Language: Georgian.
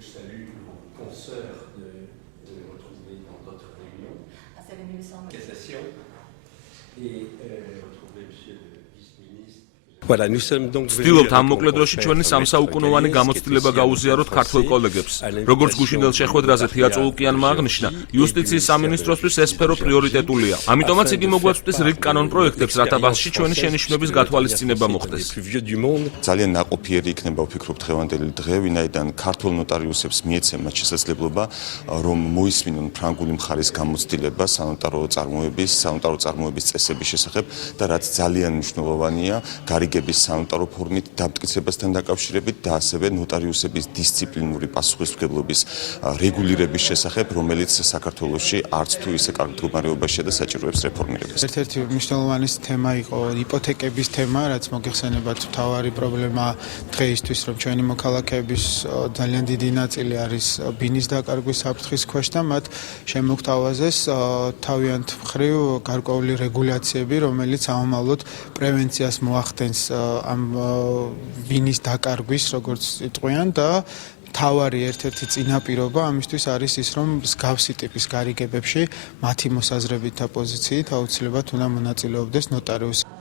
salue vos consoeurs de retrouver dans d'autres réunions. Cassation et retrouver monsieur le vice-ministre. Voilà, nous sommes donc ვცდილობთ ამ მოკლე დროში ჩვენი სამსაუკუნოვანი გამოცდილება გაუზიაროთ ქართველ კოლეგებს. როგორც გუშინდელ შეხვედრაზე თია წულუკიანმა აღნიშნა, იუსტიციის სამინისტროსთვის ეს სფერო პრიორიტეტულია. ამიტომაც იგი მოგვაწვდის რიგ კანონ პროექტებს, რათა მასში ჩვენი შენიშვნების გათვალისწინება მოხდეს. ძალიან ნაყოფიერი იქნება ვფიქრობ დღევანდელი დღე, ვინაიდან ქართულ ნოტარიუსებს მიეცემათ შესაძლებლობა, რომ მოისმინონ ფრანგული მხარის გამოცდილება სანოტარო წარმოების წესების შესახებ და რაც ძალიან მნიშვნელოვანია, გარიგების სანოტარო ფორმით დამტკიცებასთან დაკავშირებით და ასევე ნოტარიუსების დისციპლინური პასუხისმგებლობის რეგულირების შესახებ, რომელიც საქართველოში არც თუ ისე კარგ მდგომარეობაშია და საჭიროებს რეფორმირებას. ერთ-ერთი მნიშვნელოვანი თემა იყო იპოთეკების თემა, რაც მოგეხსენებათ მთავარი პრობლემა დღეისთვის, რომ ჩვენი მოქალაქეების ძალიან დიდი ნაწილი არის ბინის დაკარგვის საფრთხის ქვეშ და მათ შემოგთავაზეს თავიანთ მხრივ გარკვეული რეგულაციები, რომელიც ამომავლოდ პრევენციას მოახდენს ამ ბინის დაკარგვის, როგორც იტყვიან და თავარი ერთ-ერთი წინაპირობა ამისთვის არის ის, რომ მსგავსი ტიპის გარიგებებში მათი მოსაზრებით და პოზიციით აუცილებლად უნდა მონაწილეობდეს ნოტარიუსი.